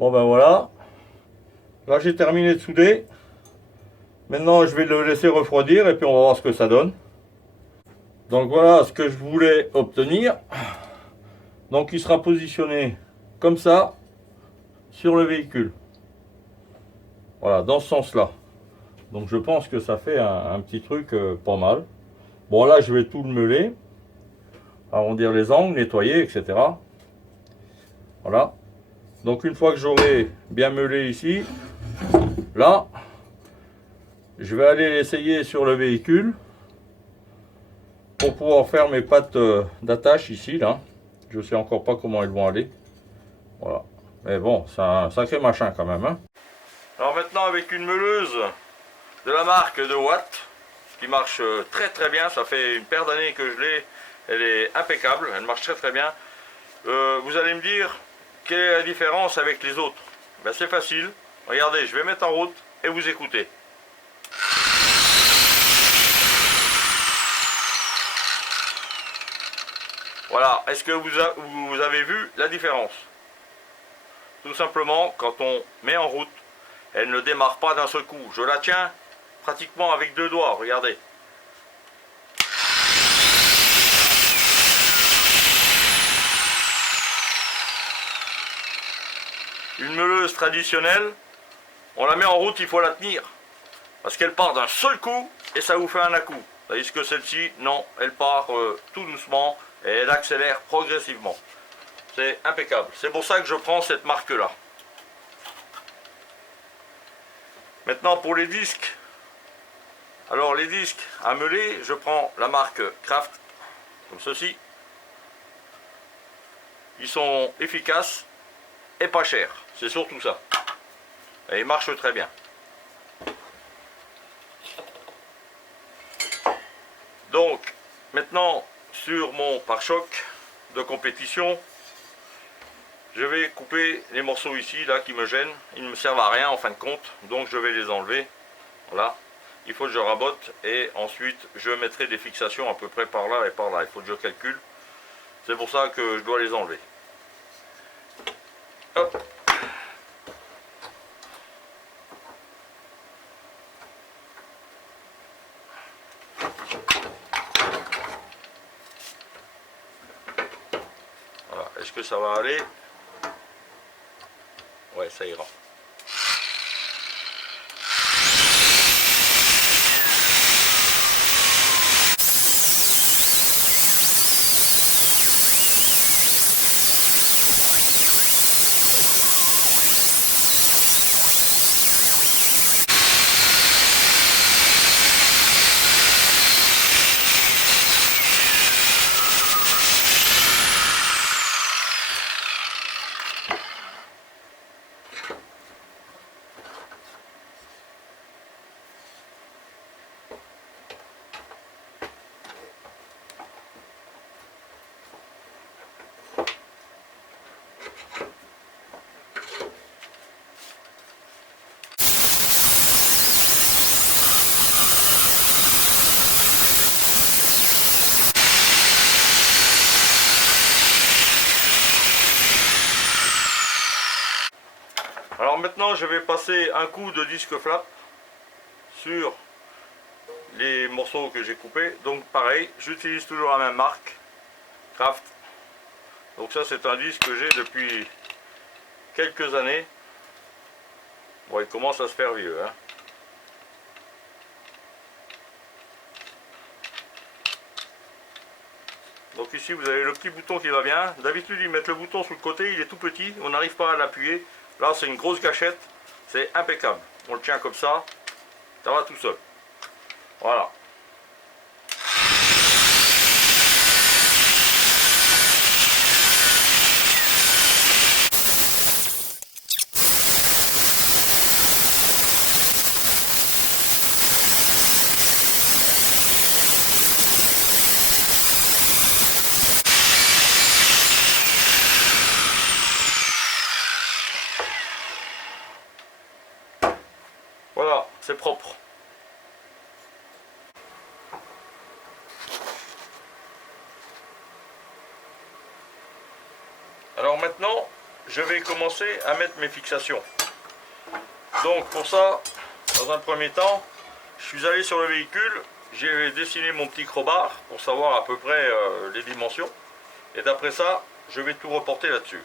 Bon ben voilà. Là j'ai terminé de souder. Maintenant je vais le laisser refroidir et puis on va voir ce que ça donne. Donc voilà ce que je voulais obtenir. Donc il sera positionné comme ça sur le véhicule. Voilà, dans ce sens-là. Donc je pense que ça fait un petit truc pas mal. Bon là je vais tout le meuler, arrondir les angles, nettoyer, etc. Voilà. Donc une fois que j'aurai bien meulé ici, là, je vais aller l'essayer sur le véhicule pour pouvoir faire mes pattes d'attache ici, là. Je sais encore pas comment elles vont aller. Voilà. Mais bon, c'est un sacré machin quand même. Hein. Alors maintenant avec une meuleuse de la marque de Watt, qui marche très très bien, ça fait une paire d'années que je l'ai, elle est impeccable, elle marche très très bien. Vous allez me dire, quelle est la différence avec les autres? Ben, c'est facile, regardez, je vais mettre en route et vous écoutez. Voilà, est-ce que vous avez vu la différence? Tout simplement, quand on met en route, elle ne démarre pas d'un seul coup. Je la tiens pratiquement avec 2 doigts, regardez. Une meuleuse traditionnelle, on la met en route, il faut la tenir. Parce qu'elle part d'un seul coup et ça vous fait un à-coup. Tandis que celle-ci, non, elle part tout doucement et elle accélère progressivement. C'est impeccable. C'est pour ça que je prends cette marque-là. Maintenant pour les disques. Alors les disques à meuler, je prends la marque Kraft, comme ceci. Ils sont efficaces et pas chers. C'est surtout ça. Et ils marchent très bien. Donc, maintenant, sur mon pare-choc de compétition, je vais couper les morceaux ici, là, qui me gênent. Ils ne me servent à rien, en fin de compte. Donc, je vais les enlever. Voilà. Il faut que je rabote. Et ensuite, je mettrai des fixations à peu près par là et par là. Il faut que je calcule. C'est pour ça que je dois les enlever. Hop. Voilà. Est-ce que ça va aller? Ouais, ça ira. Alors maintenant je vais passer un coup de disque flap sur les morceaux que j'ai coupés. Donc pareil, j'utilise toujours la même marque, Kraft. Donc ça c'est un disque que j'ai depuis quelques années. Bon, il commence à se faire vieux. Hein. Donc ici vous avez le petit bouton qui va bien. D'habitude ils mettent le bouton sur le côté, il est tout petit, on n'arrive pas à l'appuyer. Là c'est une grosse gâchette, c'est impeccable. On le tient comme ça va tout seul. Voilà. Voilà, c'est propre. Alors maintenant, je vais commencer à mettre mes fixations. Donc pour ça, dans un premier temps, je suis allé sur le véhicule, j'ai dessiné mon petit crowbar pour savoir à peu près les dimensions. Et d'après ça, je vais tout reporter là-dessus.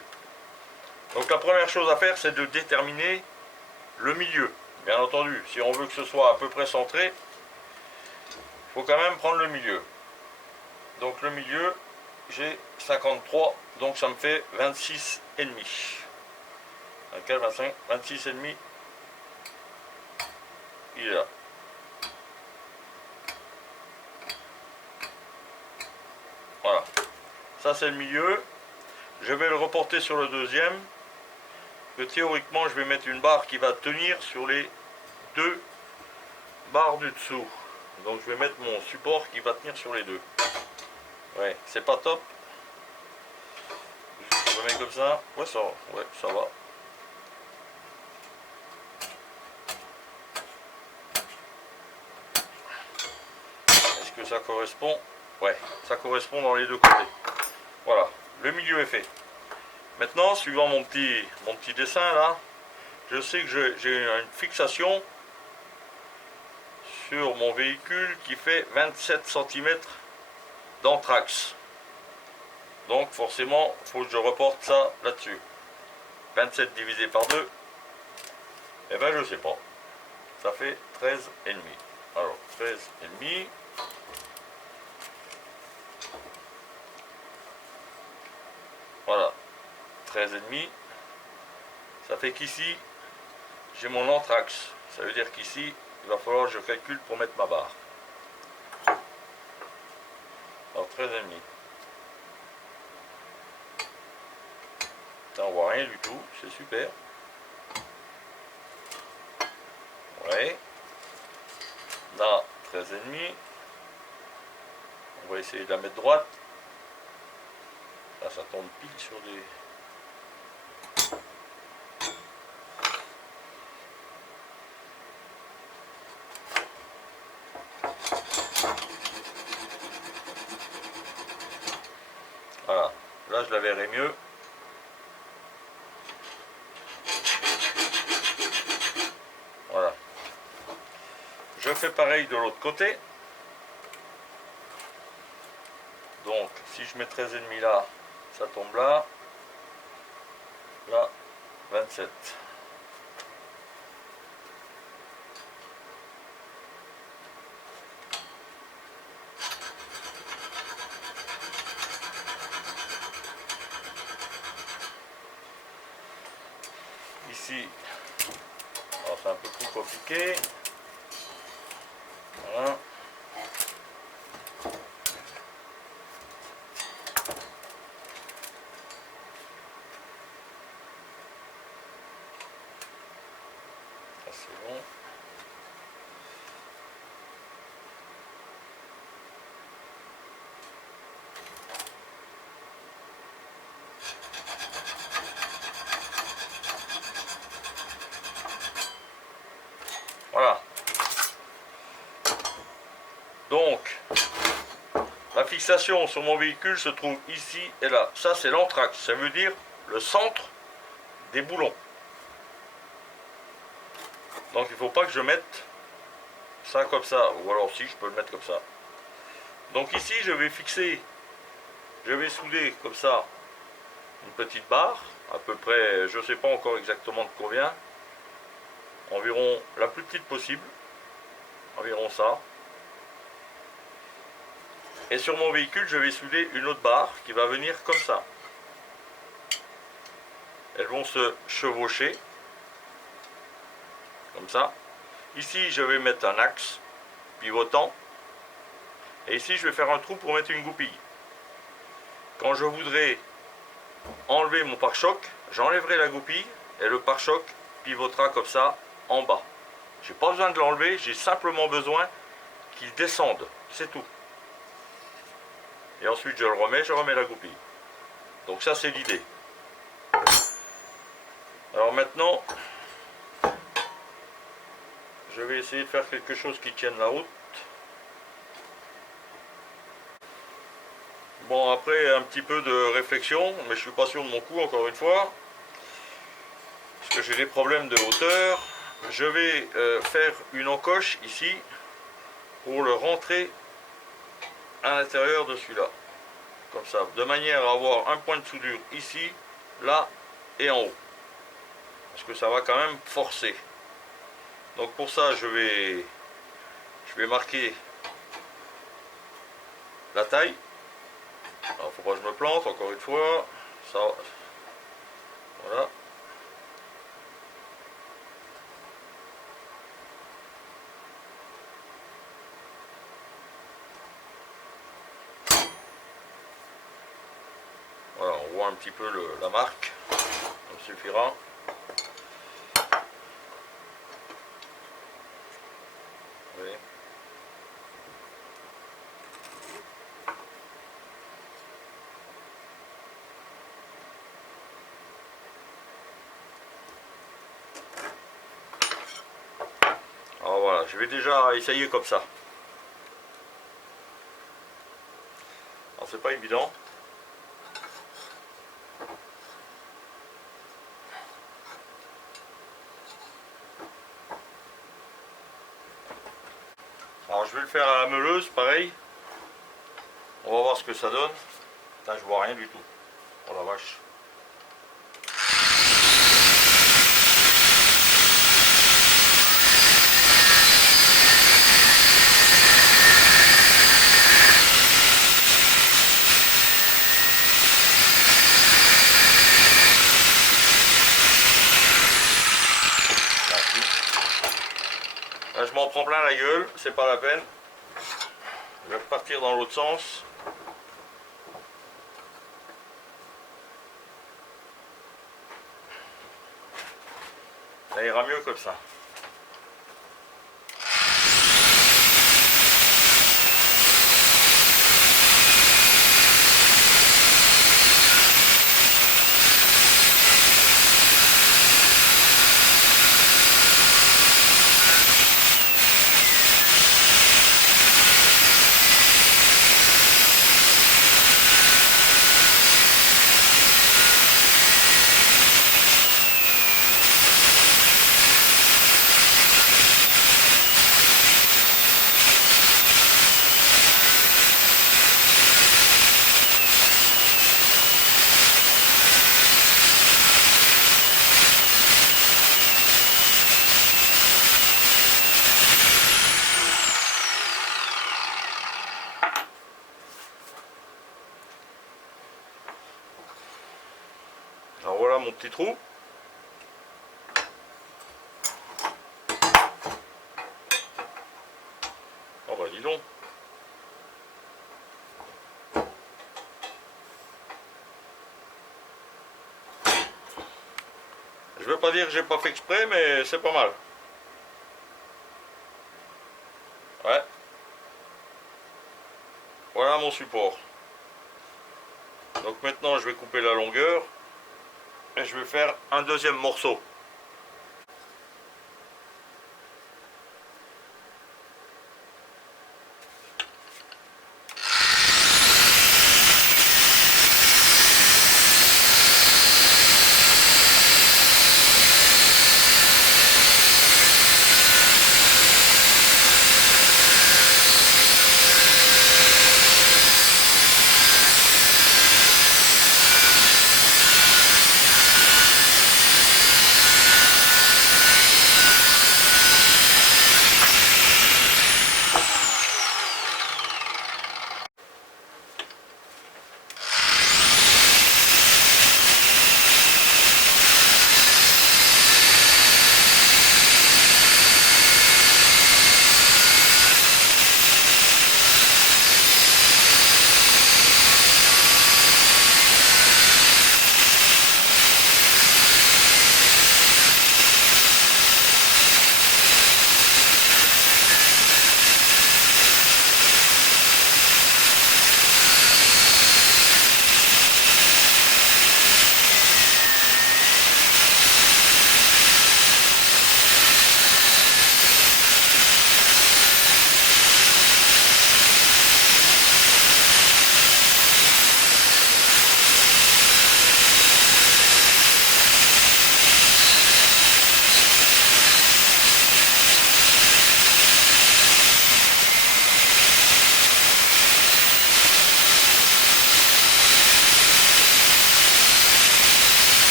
Donc la première chose à faire, c'est de déterminer le milieu. Bien entendu, si on veut que ce soit à peu près centré, il faut quand même prendre le milieu. Donc le milieu, j'ai 53, donc ça me fait 26 et demi. 24, 25, 26 et demi. Il est là. Voilà. Ça c'est le milieu. Je vais le reporter sur le deuxième. Que théoriquement je vais mettre une barre qui va tenir sur les deux barres du dessous. Donc je vais mettre mon support qui va tenir sur les deux. Ouais, c'est pas top. Je le mets comme ça. Ouais, ça va. Est-ce que ça correspond? Ouais, ça correspond dans les deux côtés. Voilà, le milieu est fait. Maintenant, suivant mon petit dessin là, je sais que j'ai une fixation sur mon véhicule qui fait 27 cm d'anthrax. Donc forcément, il faut que je reporte ça là-dessus. 27 divisé par 2, eh ben je sais pas. Ça fait 13,5. Alors 13,5. Voilà. 13,5. Ça fait qu'ici, j'ai mon anthrax. Ça veut dire qu'ici, il va falloir que je calcule pour mettre ma barre. Alors 13,5. Là, on voit rien du tout, c'est super. Ouais. Là, 13,5. On va essayer de la mettre droite. Là, ça tombe pile sur des... Voilà. Là, je la verrai mieux. Voilà. Je fais pareil de l'autre côté. Donc, si je mets 13,5 là, ça tombe là. Là, 27. Ici, c'est un peu plus compliqué. Voilà. Ça c'est bon. Voilà. Donc, la fixation sur mon véhicule se trouve ici et là. Ça, c'est l'anthrax. Ça veut dire le centre des boulons. Donc, il ne faut pas que je mette ça comme ça. Ou alors, si, je peux le mettre comme ça. Donc, ici, je vais fixer, je vais souder comme ça une petite barre. À peu près, je ne sais pas encore exactement de combien. Environ la plus petite possible. Environ ça. Et sur mon véhicule, je vais souder une autre barre qui va venir comme ça. Elles vont se chevaucher. Comme ça. Ici, je vais mettre un axe pivotant. Et ici, je vais faire un trou pour mettre une goupille. Quand je voudrais enlever mon pare-choc, j'enlèverai la goupille et le pare-choc pivotera comme ça en bas. J'ai pas besoin de l'enlever, j'ai simplement besoin qu'il descende. C'est tout. Et ensuite, je remets la goupille. Donc ça, c'est l'idée. Alors maintenant, je vais essayer de faire quelque chose qui tienne la route. Bon, après un petit peu de réflexion, mais je suis pas sûr de mon coup encore une fois, que j'ai des problèmes de hauteur, je vais faire une encoche ici pour le rentrer à l'intérieur de celui-là. Comme ça, de manière à avoir un point de soudure ici, là et en haut. Parce que ça va quand même forcer. Donc pour ça, je vais marquer la taille. Alors faut pas que je me plante encore une fois. Ça, voilà. Voilà, on voit un petit peu la marque. Ça me suffira. Oui. Alors voilà, je vais déjà essayer comme ça. Alors c'est pas évident. Alors je vais le faire à la meuleuse, pareil. On va voir ce que ça donne. Putain, je vois rien du tout. Oh la vache. Là, je m'en prends plein la gueule, c'est pas la peine. Je vais repartir dans l'autre sens. Ça ira mieux comme ça. Alors voilà mon petit trou. Oh bah dis donc. Je veux pas dire que j'ai pas fait exprès, mais c'est pas mal. Ouais. Voilà mon support. Donc maintenant je vais couper la longueur et je vais faire un deuxième morceau.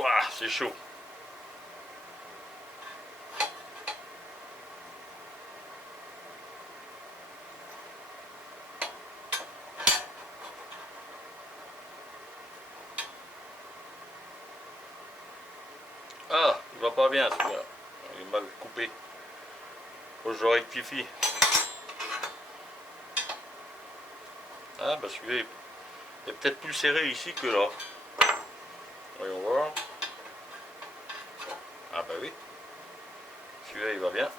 Ouah, c'est chaud. Ah, il va pas bien celui-là. Il est mal coupé. Faut que je le rectifie. Ah, bah celui-là est peut-être plus serré ici que là. Voyons voir. Ah bah oui. Celui-là il va bien.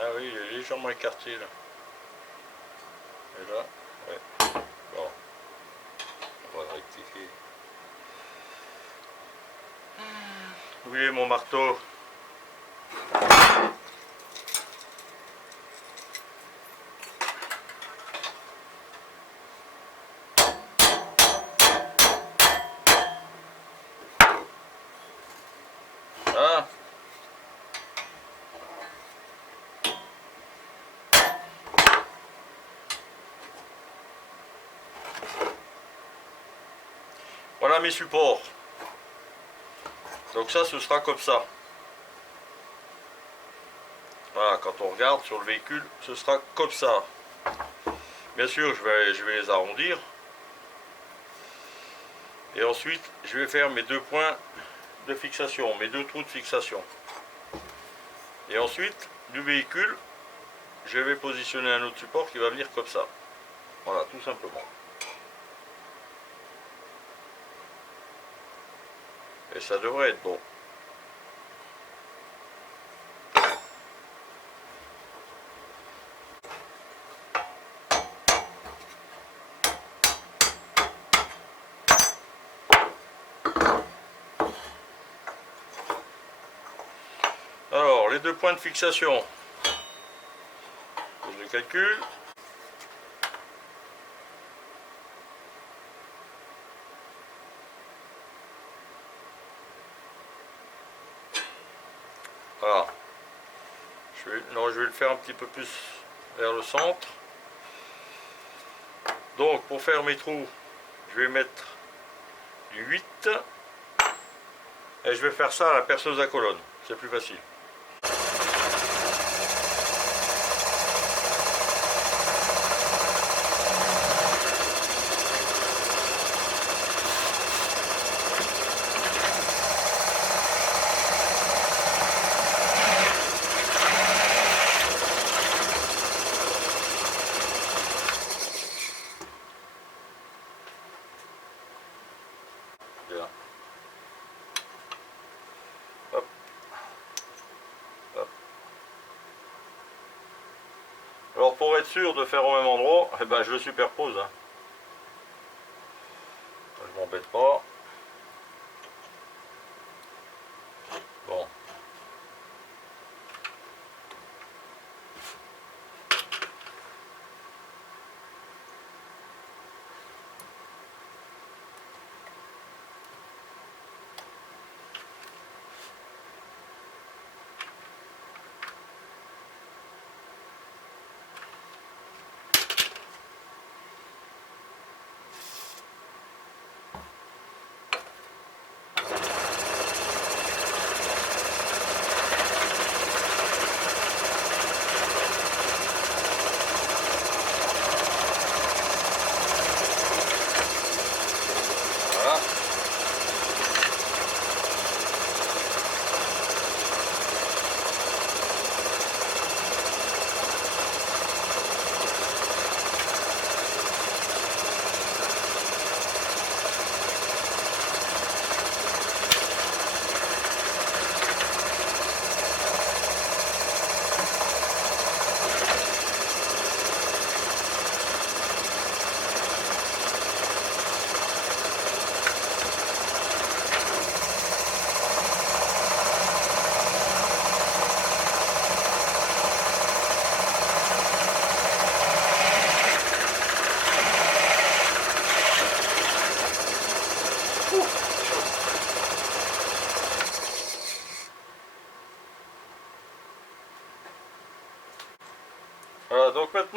Ah oui, il est légèrement écarté là. Et là, ouais. Bon, on va le rectifier. Oui, mon marteau. Ah, voilà mes supports. Donc ça, ce sera comme ça. Voilà, quand on regarde sur le véhicule, ce sera comme ça. Bien sûr, je vais les arrondir. Et ensuite, je vais faire mes deux points de fixation, mes deux trous de fixation. Et ensuite, du véhicule, je vais positionner un autre support qui va venir comme ça. Voilà, tout simplement. Et ça devrait être bon. Alors, les deux points de fixation. Je les calcule. Voilà. Non, je vais le faire un petit peu plus vers le centre. Donc, pour faire mes trous, je vais mettre du 8. Et je vais faire ça à la perceuse à colonne. C'est plus facile. Bien. Hop. Hop. Alors pour être sûr de faire au même endroit, eh ben, je le superpose. Hein. Je m'embête pas. Bon.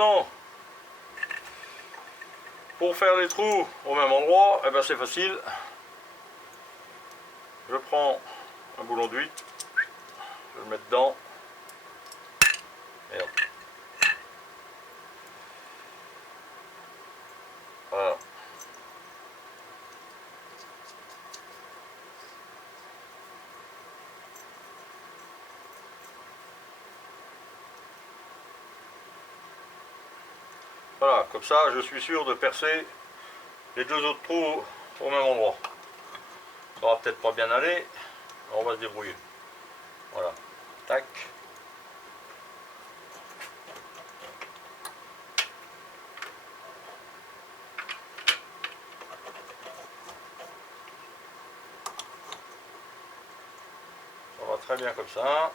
maintenant, pour faire les trous au même endroit, eh ben c'est facile. Je prends un boulon d'huile, je le mets dedans. Merde. Voilà. Voilà, comme ça je suis sûr de percer les deux autres trous au même endroit. Ça va peut-être pas bien aller, mais on va se débrouiller. Voilà, tac. Ça va très bien comme ça.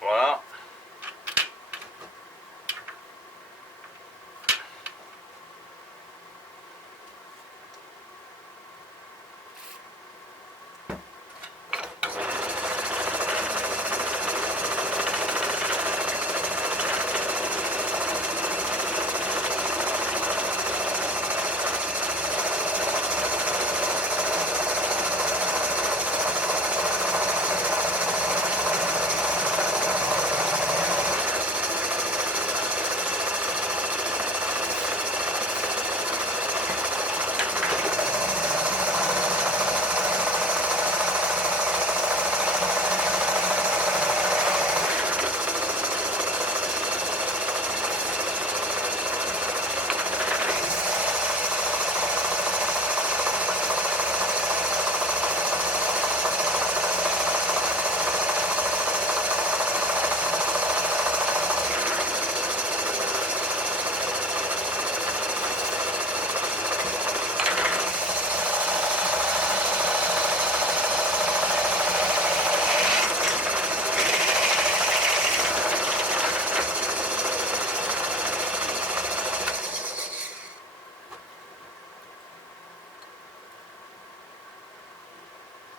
Voilà.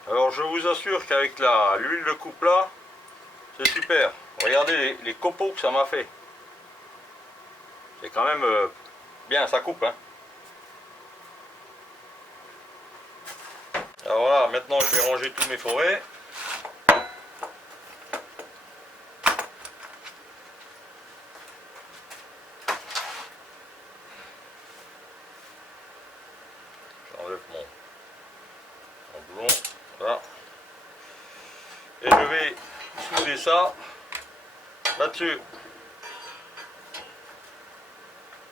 Alors je vous assure qu'avec l'huile de coupe là, c'est super. Regardez les copeaux que ça m'a fait. C'est quand même bien, ça coupe. Hein. Alors voilà, maintenant je vais ranger tous mes forêts. J'enlève mon boulon. Voilà. Et je vais souder ça là-dessus.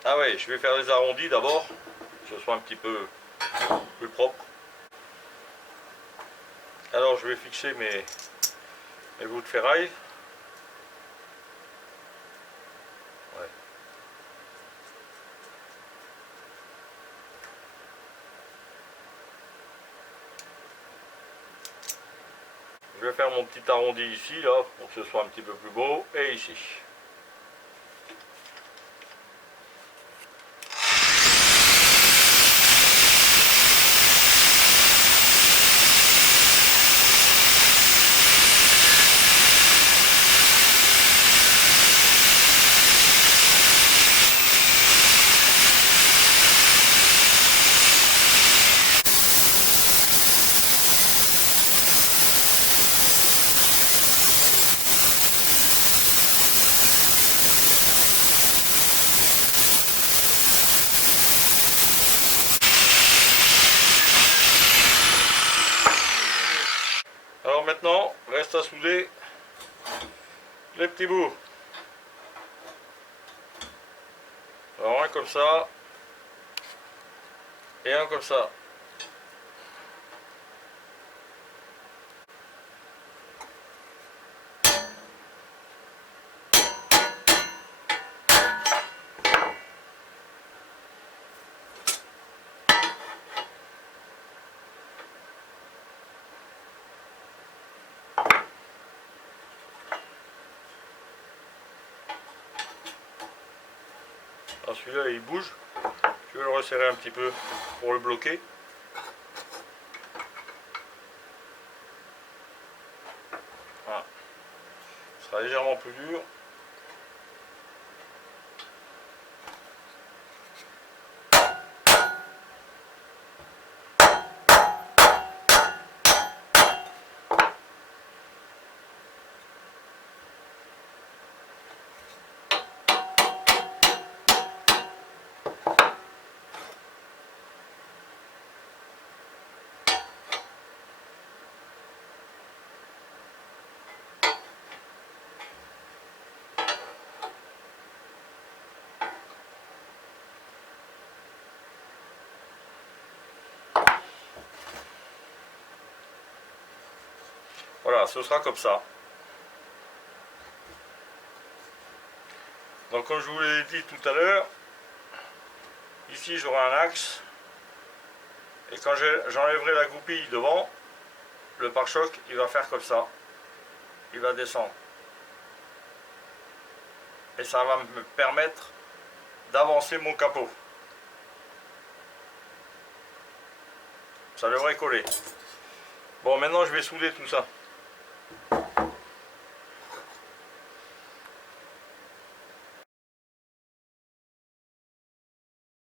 Ah ouais, je vais faire les arrondis d'abord, que ce soit un petit peu plus propre. Alors je vais fixer mes bouts de ferraille. Ouais. Je vais faire mon petit arrondi ici, là, pour que ce soit un petit peu plus beau, et ici. Alors maintenant, reste à souder les petits bouts. Alors un comme ça, et un comme ça. Alors celui-là il bouge, je vais le resserrer un petit peu pour le bloquer. Voilà. légèrement plus dur. Voilà, ce sera comme ça. Donc comme je vous l'ai dit tout à l'heure, ici j'aurai un axe. Et quand j'enlèverai la goupille devant, le pare-choc il va faire comme ça. Il va descendre. Et ça va me permettre d'avancer mon capot. Ça devrait coller. Bon, maintenant je vais souder tout ça.